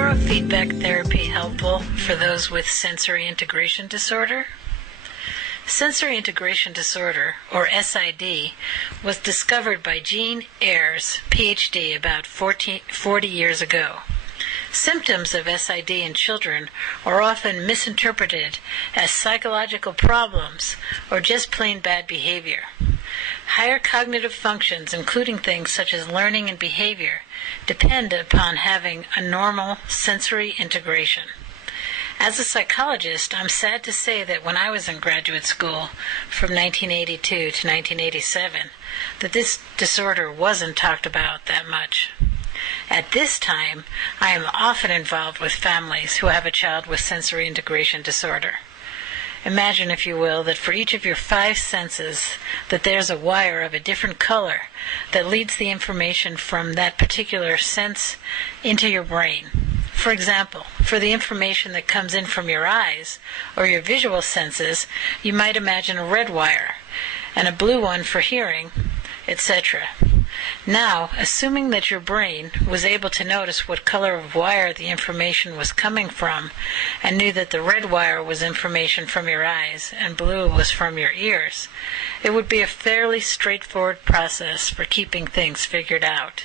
neurofeedback therapy helpful for those with sensory integration disorder? Sensory integration disorder, or SID, was discovered by Jean Ayres, PhD, about 40 years ago. Symptoms of SID in children are often misinterpreted as psychological problems or just plain bad behavior. Higher cognitive functions, including things such as learning and behavior, depend upon having a normal sensory integration. As a psychologist, I'm sad to say that when I was in graduate school from 1982 to 1987, that this disorder wasn't talked about that much. At this time, I am often involved with families who have a child with sensory integration disorder. Imagine, if you will, that for each of your 5 senses, that there's a wire of a different color that leads the information from that particular sense into your brain. For example, for the information that comes in from your eyes or your visual senses, you might imagine a red wire and a blue one for hearing, etc. Now, assuming that your brain was able to notice what color of wire the information was coming from and knew that the red wire was information from your eyes and blue was from your ears, it would be a fairly straightforward process for keeping things figured out.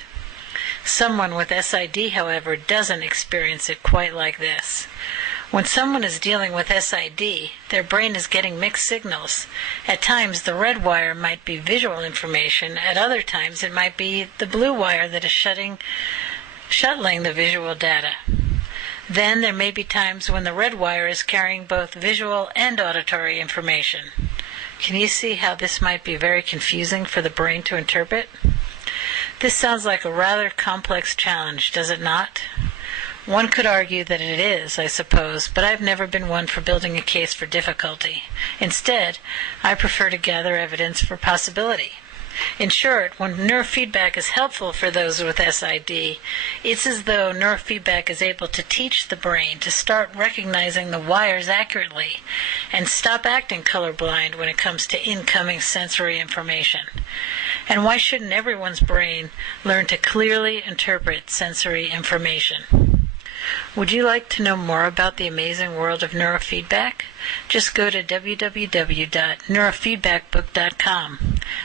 Someone with SID, however, doesn't experience it quite like this. When someone is dealing with SID, their brain is getting mixed signals. At times, the red wire might be visual information. At other times, it might be the blue wire that is shuttling the visual data. Then there may be times when the red wire is carrying both visual and auditory information. Can you see how this might be very confusing for the brain to interpret? This sounds like a rather complex challenge, does it not? One could argue that it is, I suppose, but I've never been one for building a case for difficulty. Instead, I prefer to gather evidence for possibility. In short, when neurofeedback is helpful for those with SID, it's as though neurofeedback is able to teach the brain to start recognizing the wires accurately and stop acting colorblind when it comes to incoming sensory information. And why shouldn't everyone's brain learn to clearly interpret sensory information? Would you like to know more about the amazing world of neurofeedback? Just go to www.neurofeedbackbook.com.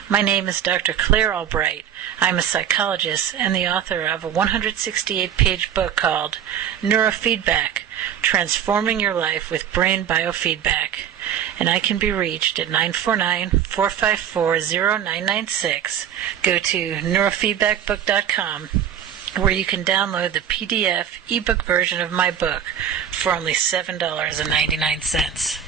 My name is Dr. Claire Albright. I'm a psychologist and the author of a 168-page book called Neurofeedback, Transforming Your Life with Brain Biofeedback. And I can be reached at 949-454-0996. Go to neurofeedbackbook.com, where you can download the PDF ebook version of my book for only $7.99.